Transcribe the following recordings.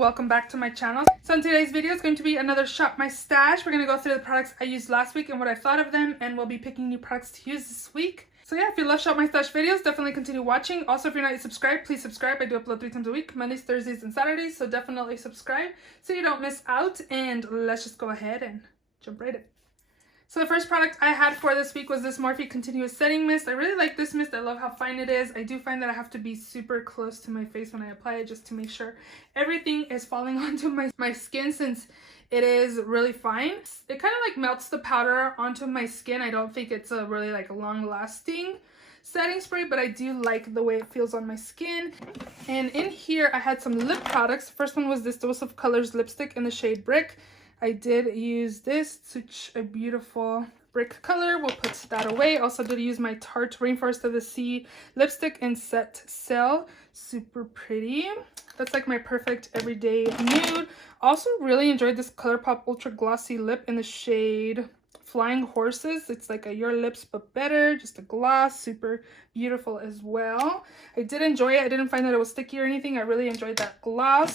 welcome back to my channel. So in today's video is going to be another shop my stash. We're going to go through the products I used last week and what I thought of them, and we'll be picking new products to use this week. So yeah, if you love shop my stash videos, definitely continue watching. Also, if you're not yet subscribed, please subscribe. I do upload 3 times a week, Mondays, Thursdays, and Saturdays, so definitely subscribe so you don't miss out. And let's just go ahead and jump right in. So the first product I had for this week was this Morphe Continuous Setting Mist. I really like this mist. I love how fine it is. I do find that I have to be super close to my face when I apply it just to make sure everything is falling onto my skin, since it is really fine. It kind of like melts the powder onto my skin. I don't think it's a really like long-lasting setting spray, but I do like the way it feels on my skin. And in here I had some lip products. First one was this Dose of Colors lipstick in the shade Brick. I did use this, such a beautiful brick color. We'll put that away. Also did use my Tarte Rainforest of the Sea lipstick in Set Sail. Super pretty. That's like my perfect everyday nude. Also really enjoyed this ColourPop Ultra Glossy lip in the shade Flying Horses. It's like a Your Lips but better, just a gloss, super beautiful as well. I did enjoy it. I didn't find that it was sticky or anything. I really enjoyed that gloss.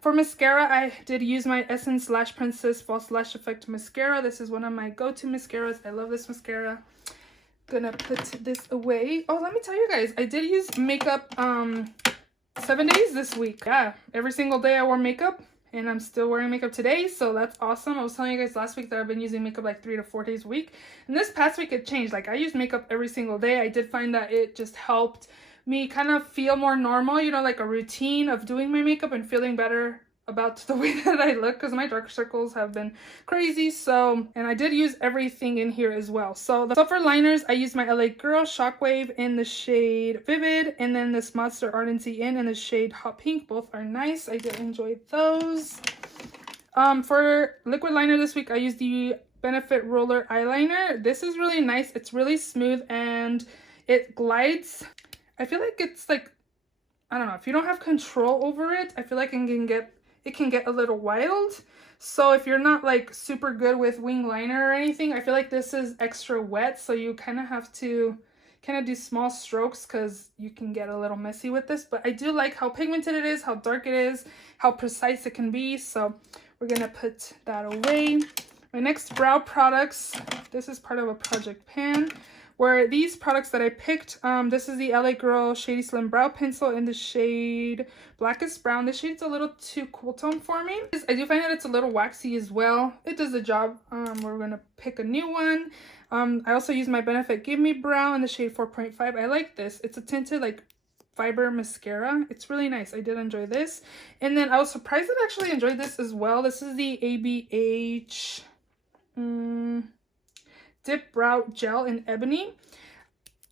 For mascara, I did use my Essence Lash Princess False Lash Effect mascara. This is one of my go-to mascaras. I love this mascara. Gonna put this away. Oh, let me tell you guys, I did use makeup 7 days this week. Yeah, every single day I wore makeup. And I'm still wearing makeup today, so that's awesome. I was telling you guys last week that I've been using makeup like 3 to 4 days a week. And this past week it changed. Like I used makeup every single day. I did find that it just helped me kind of feel more normal, you know, like a routine of doing my makeup and feeling better about the way that I look, because my dark circles have been crazy. So, and I did use everything in here as well. So for liners, I used my LA Girl Shockwave in the shade Vivid, and then this Monster Ardency in the shade Hot Pink. Both are nice. I did enjoy those. For liquid liner this week, I used the Benefit Roller Eyeliner. This is really nice. It's really smooth and it glides. I feel like it's like, I don't know, if you don't have control over it, I feel like it can get a little wild. So if you're not like super good with wing liner or anything, I feel like this is extra wet, so you kind of have to do small strokes because you can get a little messy with this. But I do like how pigmented it is, how dark it is, how precise it can be. So we're gonna put that away. My next brow products, this is part of a project pan, where these products that I picked, this is the LA Girl Shady Slim Brow Pencil in the shade Blackest Brown. This shade's a little too cool tone for me. I do find that it's a little waxy as well. It does the job. We're gonna pick a new one. I also use my Benefit Give Me Brow in the shade 4.5. I like this. It's a tinted like fiber mascara. It's really nice. I did enjoy this. And then I was surprised that I actually enjoyed this as well. This is the ABH Dip Brow Gel in Ebony.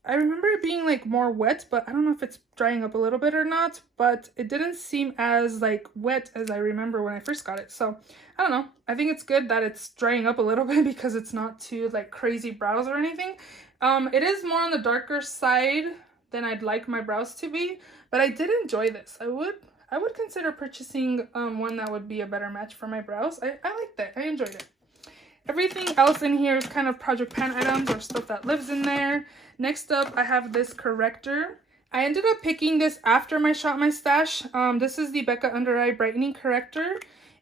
I remember it being like more wet, but I don't know if it's drying up a little bit or not, but it didn't seem as like wet as I remember when I first got it. So I don't know. I think it's good that it's drying up a little bit because it's not too like crazy brows or anything. It is more on the darker side than I'd like my brows to be, but I did enjoy this. I would consider purchasing one that would be a better match for my brows. I liked that. I enjoyed it. Everything else in here is kind of project pan items or stuff that lives in there. Next up, I have this corrector. I ended up picking this after my shop my stash. This is the Becca Under Eye Brightening Corrector,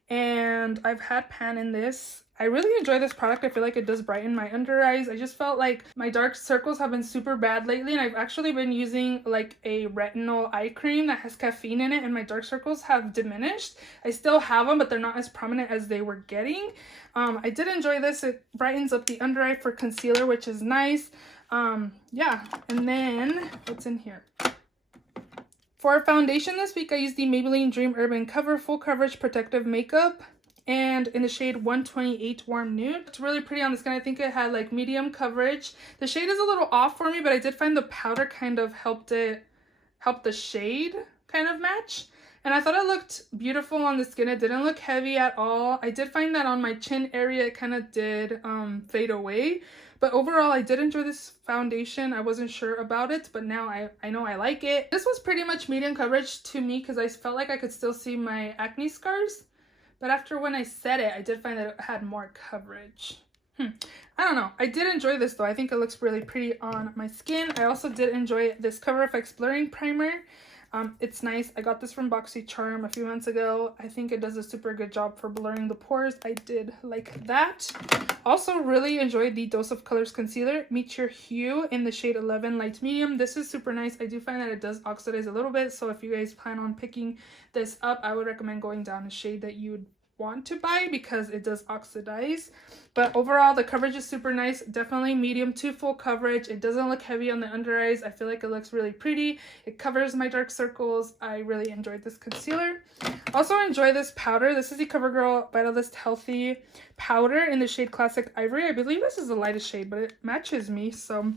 and I've had pan in this. I really enjoy this product. I feel like it does brighten my under eyes. I just felt like my dark circles have been super bad lately, and I've actually been using like a retinol eye cream that has caffeine in it, and my dark circles have diminished. I still have them, but they're not as prominent as they were getting. I did enjoy this. It brightens up the under eye for concealer, which is nice. Yeah, and then what's in here? For foundation this week, I used the Maybelline Dream Urban Cover Full Coverage Protective Makeup, and in the shade 128 Warm Nude. It's really pretty on the skin. I think it had like medium coverage. The shade is a little off for me, but I did find the powder kind of helped the shade kind of match. And I thought it looked beautiful on the skin. It didn't look heavy at all. I did find that on my chin area, it kind of did fade away. But overall, I did enjoy this foundation. I wasn't sure about it, but now I know I like it. This was pretty much medium coverage to me because I felt like I could still see my acne scars. But after when I set it, I did find that it had more coverage. I don't know. I did enjoy this though. I think it looks really pretty on my skin. I also did enjoy this Cover FX Blurring Primer. It's nice. I got this from BoxyCharm a few months ago. I think it does a super good job for blurring the pores. I did like that. Also really enjoyed the Dose of Colors concealer. Meet Your Hue in the shade 11 light medium. This is super nice. I do find that it does oxidize a little bit, so if you guys plan on picking this up, I would recommend going down a shade that you would want to buy because it does oxidize. But overall, the coverage is super nice. Definitely medium to full coverage. It doesn't look heavy on the under eyes. I feel like it looks really pretty. It covers my dark circles. I really enjoyed this concealer. Also enjoy this powder. This is the CoverGirl Vitalist Healthy powder in the shade Classic Ivory. I believe this is the lightest shade, but it matches me, so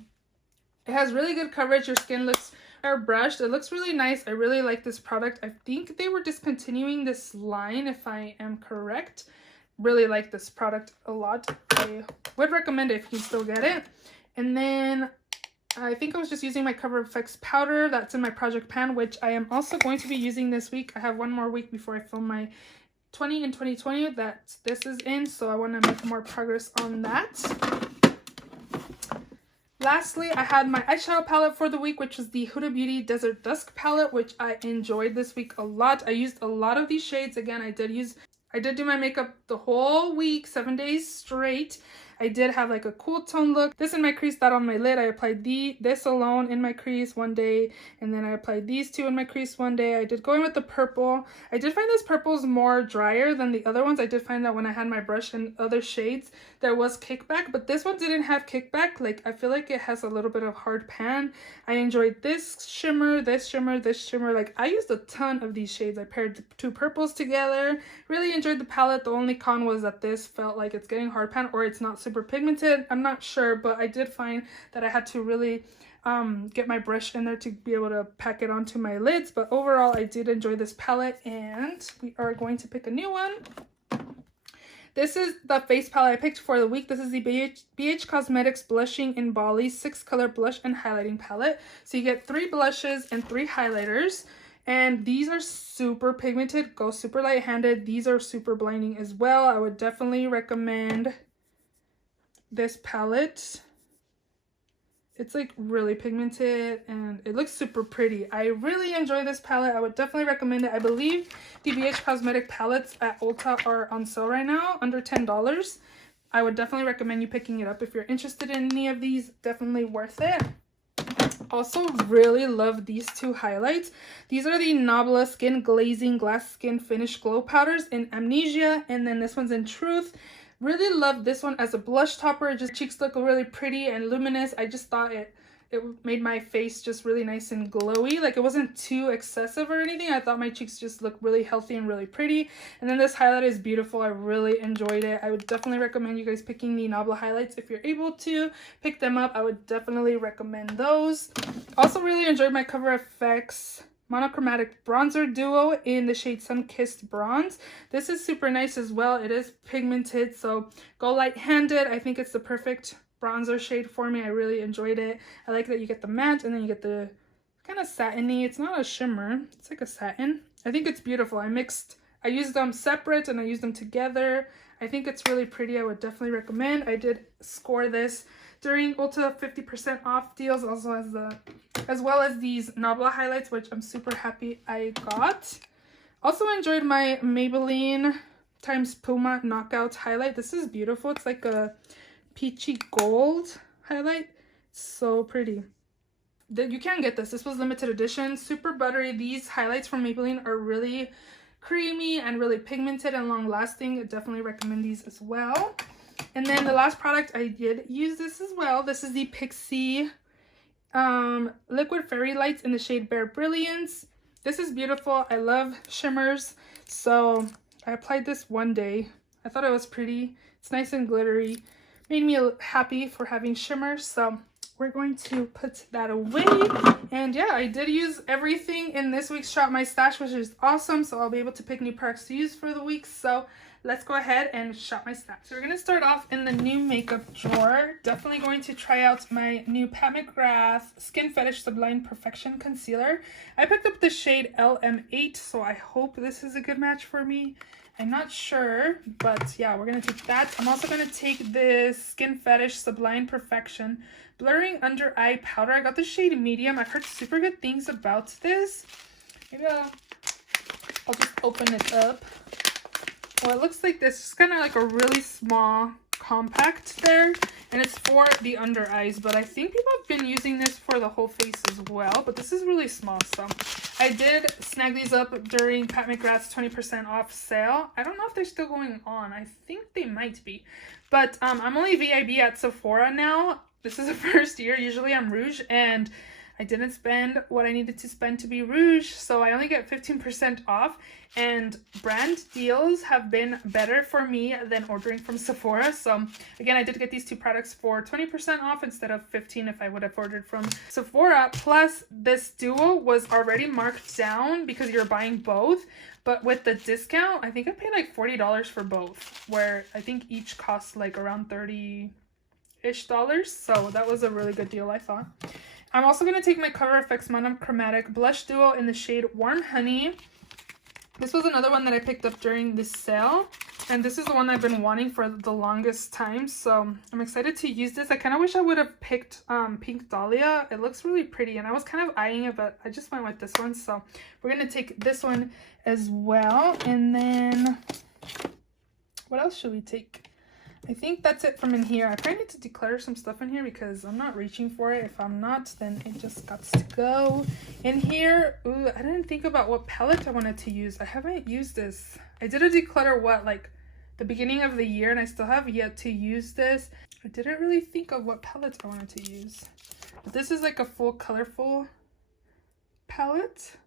it has really good coverage. Your skin looks airbrushed. It looks really nice. I really like this product. I think they were discontinuing this line, if I am correct. Really like this product a lot. I would recommend it if you can still get it. And then I think I was just using my Cover FX powder that's in my project pan, which I am also going to be using this week. I have one more week before I film my 20 in 2020 that this is in, so I want to make more progress on that. Lastly, I had my eyeshadow palette for the week, which is the Huda Beauty Desert Dusk palette, which I enjoyed this week a lot. I used a lot of these shades. Again, I did do my makeup the whole week, 7 days straight. I did have like a cool tone look. This in my crease, that on my lid. I applied this alone in my crease one day, and then I applied these two in my crease one day. I did go in with the purple. I did find this purple is more drier than the other ones. I did find that when I had my brush in other shades, there was kickback, but this one didn't have kickback. Like, I feel like it has a little bit of hard pan. I enjoyed this shimmer, this shimmer, this shimmer. Like, I used a ton of these shades. I paired the two purples together. Really enjoyed the palette. The only con was that this felt like it's getting hard pan, or it's not super pigmented. I'm not sure, but I did find that I had to really get my brush in there to be able to pack it onto my lids. But overall, I did enjoy this palette, and we are going to pick a new one. This is the face palette I picked for the week. This is the BH Cosmetics Blushing in Bali 6-color blush and highlighting palette. So you get 3 blushes and 3 highlighters. And these are super pigmented. Go super light-handed. These are super blinding as well. I would definitely recommend this palette. It's like really pigmented and it looks super pretty. I really enjoy this palette. I would definitely recommend it. I believe the BH Cosmetic palettes at Ulta are on sale right now, under $10. I would definitely recommend you picking it up if you're interested in any of these. Definitely worth it. Also really love these 2 highlights. These are the Nabla Skin Glazing Glass Skin Finish Glow Powders in Amnesia, and then this one's in Truth. Really love this one as a blush topper. Just cheeks look really pretty and luminous. I just thought it made my face just really nice and glowy. Like, it wasn't too excessive or anything. I thought my cheeks just looked really healthy and really pretty. And then this highlight is beautiful. I really enjoyed it. I would definitely recommend you guys picking the Nabla highlights if you're able to pick them up. I would definitely recommend those. Also really enjoyed my Cover FX Monochromatic Bronzer Duo in the shade Sun-Kissed Bronze. This is super nice as well. It is pigmented, so go light-handed. I think it's the perfect bronzer shade for me. I really enjoyed it. I like that you get the matte and then you get the kind of satiny. It's not a shimmer. It's like a satin. I think it's beautiful. I used them separate and I used them together. I think it's really pretty. I would definitely recommend. I did score this during Ulta 50% off deals, also as well as these Nabla highlights, which I'm super happy I got. Also enjoyed my Maybelline times Puma Knockout highlight. This is beautiful. It's like a peachy gold highlight. So pretty. You can't get this. This was limited edition. Super buttery. These highlights from Maybelline are really creamy and really pigmented and long lasting. I definitely recommend these as well. And then the last product, I did use this as well. This is the Pixie Liquid Fairy Lights in the shade Bare Brilliance. This is beautiful. I love shimmers. So I applied this one day. I thought it was pretty. It's nice and glittery. Made me happy for having shimmers. So we're going to put that away. And yeah, I did use everything in this week's Shop My Stash, which is awesome. So I'll be able to pick new products to use for the week. So let's go ahead and shop my stash. So we're going to start off in the new makeup drawer. Definitely going to try out my new Pat McGrath Skin Fetish Sublime Perfection Concealer. I picked up the shade LM8, so I hope this is a good match for me. I'm not sure, but yeah, we're going to take that. I'm also going to take this Skin Fetish Sublime Perfection Blurring Under Eye Powder. I got the shade Medium. I've heard super good things about this. Maybe I'll just open it up. Well, it looks like this. It's kind of like a really small compact there, and it's for the under eyes, but I think people have been using this for the whole face as well, but this is really small. So I did snag these up during Pat McGrath's 20% off sale. I don't know if they're still going on. I think they might be, but I'm only VIB at Sephora now. This is the first year. Usually I'm Rouge, and I didn't spend what I needed to spend to be Rouge, so I only get 15% off, and brand deals have been better for me than ordering from Sephora. So again, I did get these two products for 20% off instead of 15 if I would have ordered from Sephora. Plus, this duo was already marked down because you're buying both, but with the discount, I think I paid like $40 for both, where I think each cost like around $30-ish. So that was a really good deal, I thought. I'm also going to take my Cover FX Monochromatic Blush Duo in the shade Warm Honey. This was another one that I picked up during this sale, and this is the one I've been wanting for the longest time, so I'm excited to use this. I kind of wish I would have picked Pink Dahlia. It looks really pretty, and I was kind of eyeing it, but I just went with this one. So we're going to take this one as well, and then what else should we take? I think that's it from in here. I probably need to declutter some stuff in here because I'm not reaching for it. If I'm not, then it just got to go. In here, ooh, I didn't think about what palette I wanted to use. I haven't used this. I did a declutter, like the beginning of the year, and I still have yet to use this. I didn't really think of what palettes I wanted to use. But this is like a full colorful palette.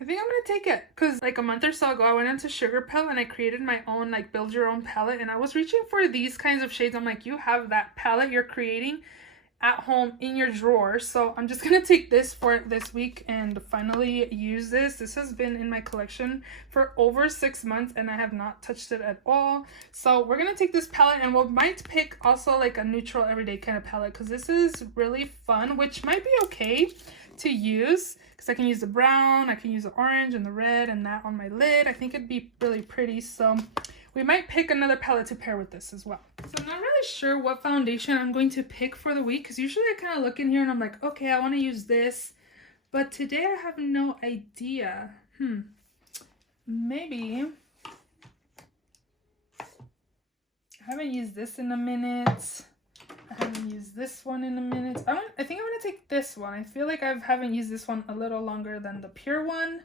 I think I'm going to take it because like a month or so ago, I went into Sugar Pill and I created my own like build your own palette, and I was reaching for these kinds of shades. I'm like, you have that palette you're creating at home in your drawer. So I'm just going to take this for this week and finally use this. This has been in my collection for over 6 months and I have not touched it at all. So we're going to take this palette, and we might pick also like a neutral everyday kind of palette because this is really fun, which might be okay to use. I can use the brown, I can use the orange and the red and that on my lid. I think it'd be really pretty. So we might pick another palette to pair with this as well. So I'm not really sure what foundation I'm going to pick for the week because usually I kind of look in here and I'm like, okay, I want to use this. But today I have no idea. Maybe. I haven't used this in a minute. I haven't used this one in a minute. I think I'm going to take this one. I feel like I haven't used this one a little longer than the Pure one.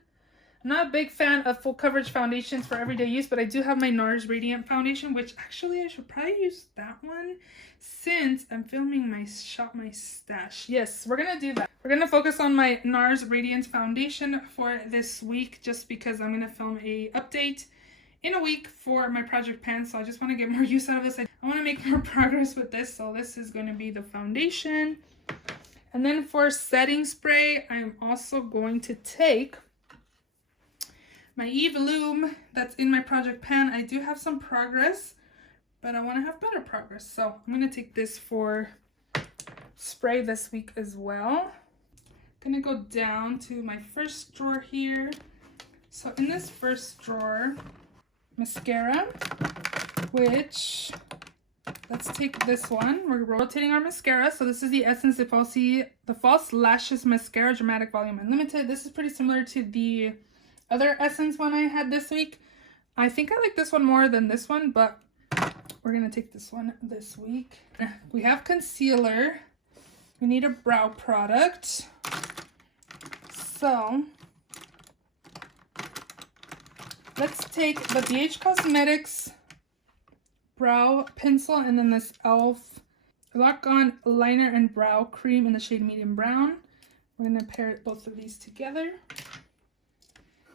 I'm not a big fan of full coverage foundations for everyday use, but I do have my NARS Radiant Foundation, which actually I should probably use that one since I'm filming my Shop My Stash. Yes, we're going to do that. We're going to focus on my NARS Radiant Foundation for this week just because I'm going to film a update in a week for my project pan, so I just want to get more use out of this. I want to make more progress with this, so this is going to be the foundation. And then for setting spray, I'm also going to take my Eve Loom that's in my project pan. I do have some progress, but I want to have better progress, so I'm going to take this for spray this week as well. I'm going to go down to my first drawer here. So in this first drawer, mascara, which let's take this one. We're rotating our mascara. So this is the Essence the False Lashes Mascara Dramatic Volume Unlimited. This is pretty similar to the other Essence one I had this week. I think I like this one more than this one, but we're gonna take this one this week. We have concealer. We need a brow product. So let's take the BH Cosmetics brow pencil and then this e.l.f. Lock On Liner and Brow Cream in the shade Medium Brown. We're going to pair both of these together.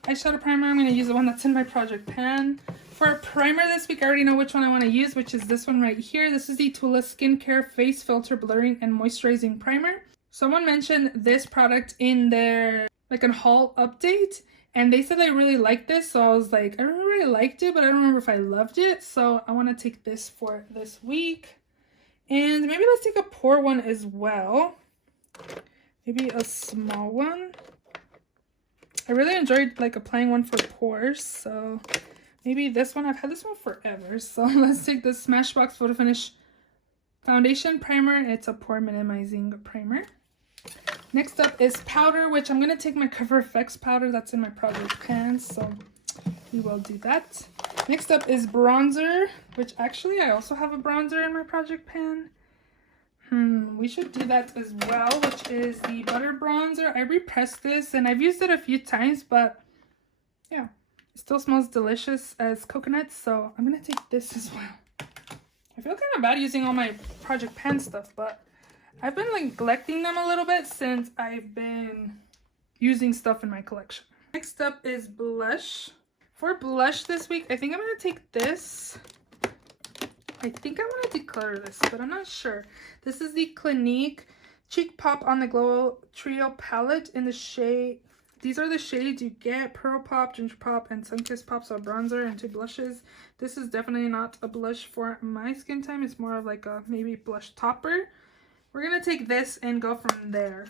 Eyeshadow primer, I'm going to use the one that's in my project pan. For a primer this week, I already know which one I want to use, which is this one right here. This is the Tula Skincare Face Filter Blurring and Moisturizing Primer. Someone mentioned this product in their like a haul update, and they said they really liked this, so I was like, I remember I liked it, but I don't remember if I loved it, so I want to take this for this week. And maybe let's take a pore one as well. Maybe a small one. I really enjoyed like applying one for pores, so maybe this one. I've had this one forever, so let's take the Smashbox Photo Finish Foundation Primer. It's a pore minimizing primer. Next up is powder, which I'm going to take my Cover FX powder that's in my project pan, so we will do that. Next up is bronzer, which actually I also have a bronzer in my project pan. We should do that as well, which is the Butter Bronzer. I repressed this and I've used it a few times, but yeah, it still smells delicious as coconut, so I'm going to take this as well. I feel kind of bad using all my project pan stuff, but I've been like neglecting them a little bit since I've been using stuff in my collection. Next up is blush. For blush this week, I think I'm going to take this. I think I want to declutter this, but I'm not sure. This is the Clinique Cheek Pop on the Glow Trio palette in the shade. These are the shades you get: Pearl Pop, Ginger Pop, and Sunkissed Pop. So a bronzer and 2 blushes. This is definitely not a blush for my skin tone. It's more of like a maybe blush topper. We're going to take this and go from there.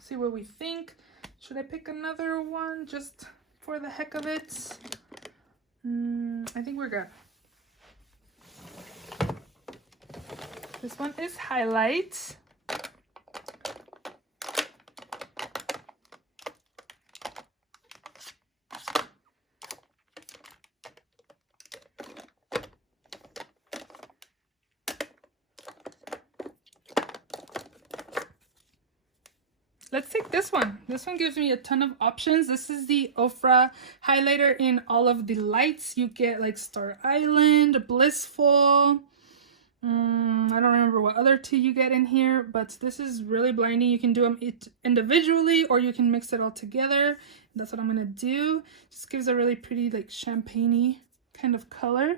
See what we think. Should I pick another one just for the heck of it? I think we're good. This one is Highlight. Let's take this one. This one gives me a ton of options. This is the Ofra highlighter in all of the lights. You get like Star Island, Blissful. I don't remember what other 2 you get in here, but this is really blinding. You can do them individually or you can mix it all together. That's what I'm gonna do. Just gives a really pretty like champagne-y kind of color.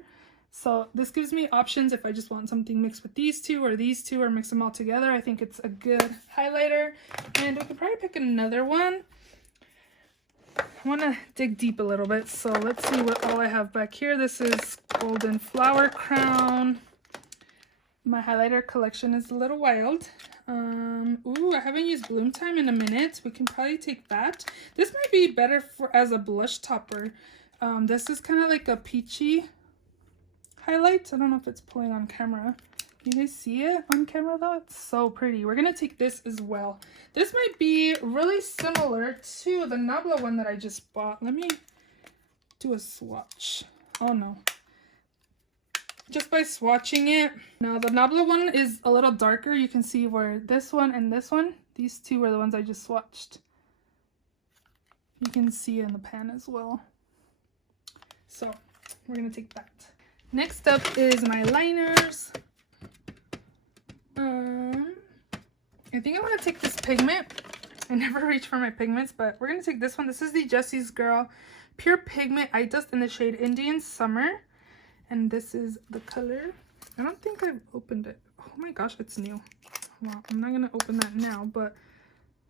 So this gives me options if I just want something mixed with these 2 or these 2 or mix them all together. I think it's a good highlighter, and we could probably pick another one. I want to dig deep a little bit, so let's see what all I have back here. This is Golden Flower Crown. My highlighter collection is a little wild. Ooh, I haven't used Bloom Time in a minute. We can probably take that. This might be better for as a blush topper. This is kind of like a peachy highlight. I don't know if it's pulling on camera. You guys see it on camera though? It's so pretty. We're gonna take this as well. This might be really similar to the Nabla one that I just bought. Let me do a swatch. Oh no. Just by swatching it. Now the Nabla one is a little darker. You can see where this one and this one, these 2 are the ones I just swatched. You can see it in the pan as well. So we're gonna take that. Next up is my liners. I think I want to take this Pigment. I never reach for my pigments, but we're gonna take this one. This is the Jessie's Girl Pure Pigment Eye Dust in the shade Indian Summer. And this is the color. I don't think I've opened it. Oh my gosh, it's new. Well, I'm not going to open that now, but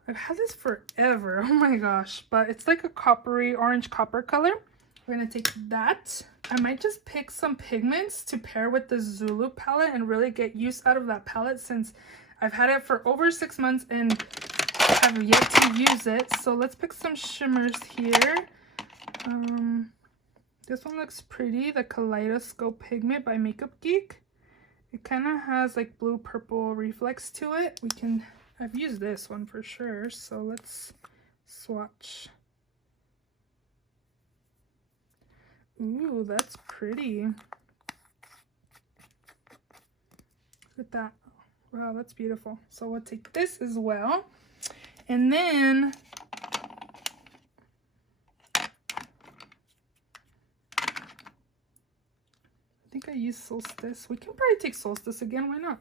I've had this forever. Oh my gosh. But it's like a coppery, orange copper color. We're going to take that. I might just pick some pigments to pair with the Zulu palette and really get use out of that palette, since I've had it for over 6 months and have yet to use it. So let's pick some shimmers here. This one looks pretty, the Kaleidoscope Pigment by Makeup Geek. It kind of has like blue purple reflex to it. I've used this one for sure, so let's swatch. Ooh, that's pretty. Look at that. Wow, that's beautiful. So we'll take this as well. And then I think I used Solstice. We can probably take Solstice again. Why not?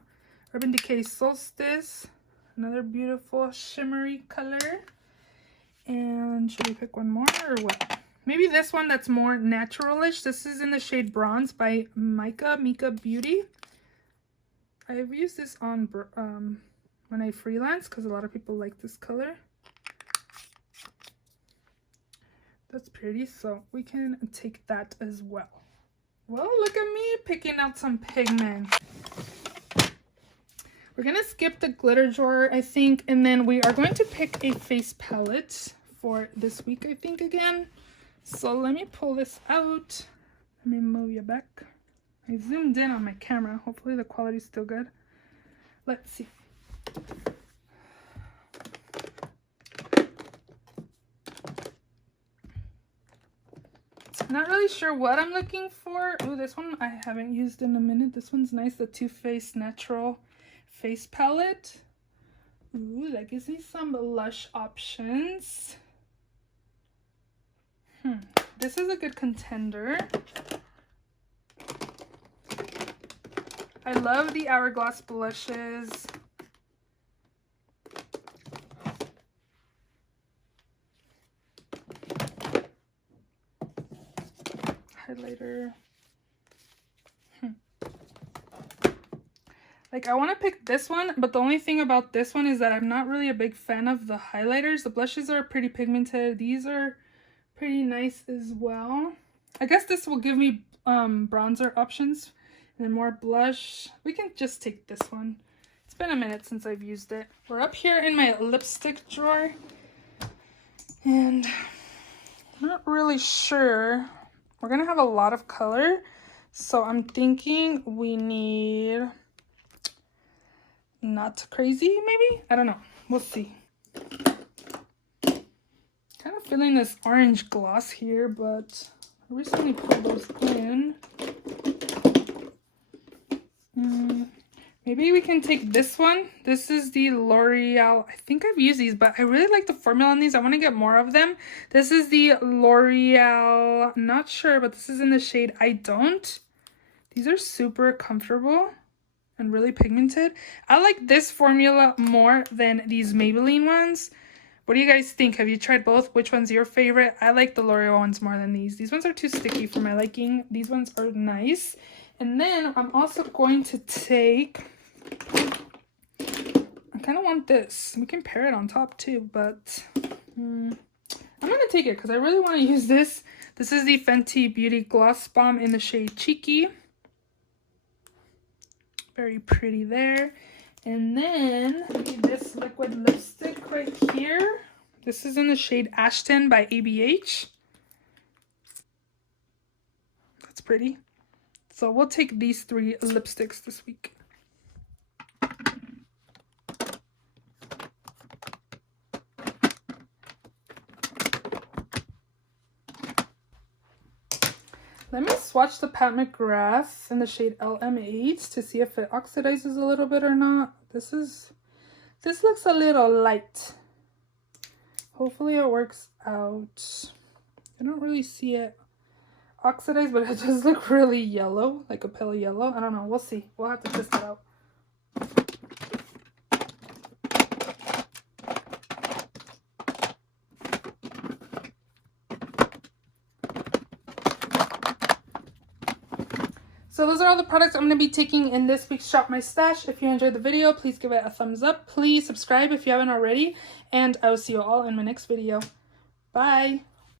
Urban Decay Solstice. Another beautiful shimmery color. And should we pick one more or what? Maybe this one that's more naturalish. This is in the shade Bronze by Mika Beauty. I've used this on when I freelance because a lot of people like this color. That's pretty, so we can take that as well. Well, look at me picking out some pigment. We're gonna skip the glitter drawer, I think, and then we are going to pick a face palette for this week, I think, again. So let me pull this out. Let me move you back. I zoomed in on my camera. Hopefully the quality is still good. Let's see. Not really sure what I'm looking for. Ooh, this one I haven't used in a minute. This one's nice, the Too Faced Natural Face Palette. Ooh, that gives me some blush options. This is a good contender. I love the Hourglass blushes. Highlighter. Like, I want to pick this one, but the only thing about this one is that I'm not really a big fan of the highlighters. The blushes are pretty pigmented. These are pretty nice as well. I guess this will give me bronzer options and then more blush. We can just take this one. It's been a minute since I've used it. We're up here in my lipstick drawer, and I'm not really sure. We're gonna have a lot of color, so I'm thinking we need Not Crazy, maybe? I don't know. We'll see. Kind of feeling this orange gloss here, but I recently put those in. Maybe we can take this one. This is the L'Oreal. I think I've used these, but I really like the formula on these. I want to get more of them. This is the L'Oreal. I'm not sure, but this is in the shade I Don't. These are super comfortable and really pigmented. I like this formula more than these Maybelline ones. What do you guys think? Have you tried both? Which one's your favorite? I like the L'Oreal ones more than these. These ones are too sticky for my liking. These ones are nice. And then I'm also going to take, I kind of want this. We can pair it on top too, but I'm going to take it because I really want to use this. This is the Fenty Beauty Gloss Bomb in the shade Cheeky. Very pretty there. And then this liquid lipstick right here. This is in the shade Ashton by ABH. That's pretty. So we'll take these 3 lipsticks this week. Let me swatch the Pat McGrath in the shade LM8 to see if it oxidizes a little bit or not. This looks a little light. Hopefully it works out. I don't really see it oxidized, but it does look really yellow, like a pale yellow. I don't know. We'll see. We'll have to test it out. So those are all the products I'm going to be taking in this week's Shop My Stash. If you enjoyed the video, please give it a thumbs up. Please subscribe if you haven't already. And I will see you all in my next video. Bye!